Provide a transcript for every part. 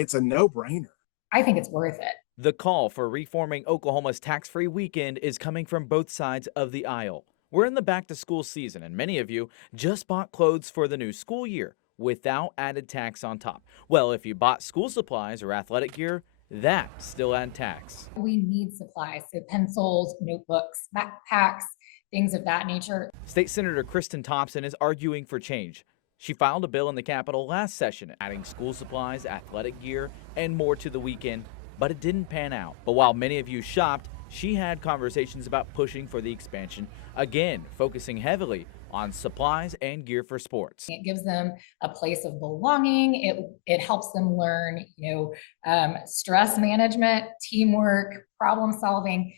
It's a no-brainer. I think it's worth it. The call for reforming Oklahoma's tax-free weekend is coming from both sides of the aisle. We're in the back-to-school season, and many of you just bought clothes for the new school year without added tax on top. Well, if you bought school supplies or athletic gear, that still add tax. We need supplies, so pencils, notebooks, backpacks, things of that nature. State Senator Kristen Thompson is arguing for change. She filed a bill in the Capitol last session adding school supplies, athletic gear, and more to the weekend, but it didn't pan out. But while many of you shopped, she had conversations about pushing for the expansion, again, focusing heavily on supplies and gear for sports. It gives them a place of belonging. It helps them learn, stress management, teamwork, problem solving.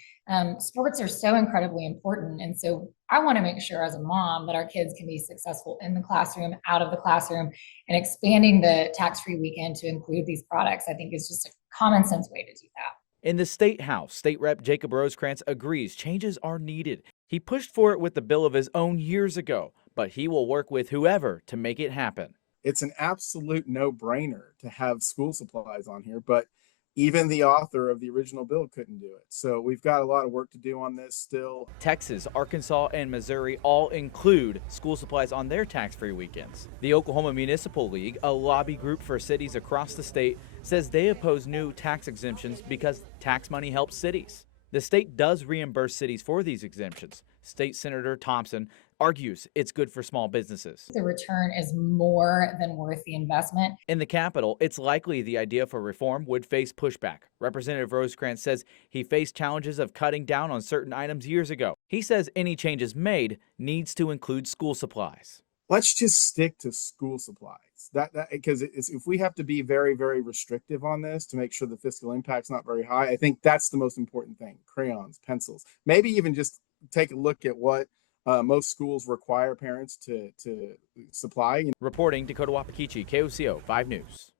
Sports are so incredibly important. And so I want to make sure as a mom that our kids can be successful in the classroom, out of the classroom, and expanding the tax-free weekend to include these products, I think is just a common sense way to do that. In the State House, State Rep Jacob Rosecrans agrees changes are needed. He pushed for it with the bill of his own years ago, but he will work with whoever to make it happen. It's an absolute no-brainer to have school supplies on here, but even the author of the original bill couldn't do it. So we've got a lot of work to do on this still. Texas, Arkansas, and Missouri all include school supplies on their tax-free weekends. The Oklahoma Municipal League, a lobby group for cities across the state, says they oppose new tax exemptions because tax money helps cities. The state does reimburse cities for these exemptions. State Senator Thompson argues it's good for small businesses. The return is more than worth the investment. In the Capitol, it's likely the idea for reform would face pushback. Representative Rosecrans says he faced challenges of cutting down on certain items years ago. He says any changes made needs to include school supplies. Let's just stick to school supplies. Because if we have to be very, very restrictive on this to make sure the fiscal impact's not very high, I think that's the most important thing. Crayons, pencils, maybe even just take a look at what most schools require parents to supply. Reporting, Dakota Wapakichi, KOCO 5 News.